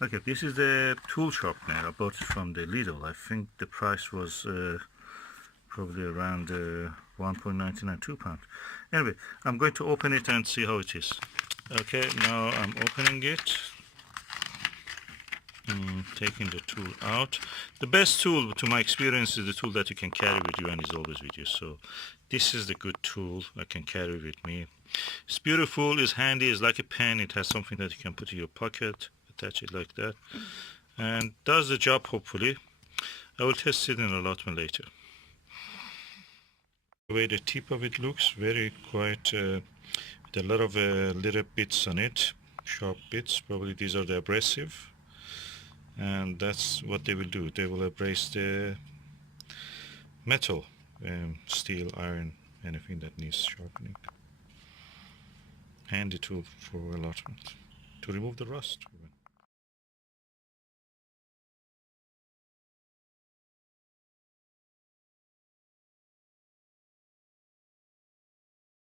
Okay, this is the tool sharpener. I bought it from the Lidl. I think the price was probably around £1.99, £2. Anyway, I'm going to open it and see how it is. Okay, now I'm opening it. Taking the tool out. The best tool, to my experience, is the tool that you can carry with you and is always with you. So this is the good tool I can carry with me. It's beautiful, it's handy, it's like a pen. It has something that you can put in your pocket, attach it like that, and does the job hopefully. I will test it in allotment later. The way the tip of it looks, very quite with a lot of little bits on it, sharp bits. Probably these are the abrasive, and that's what they will do. They will abrade the metal, steel, iron, anything that needs sharpening. Handy tool for allotment to remove the rust.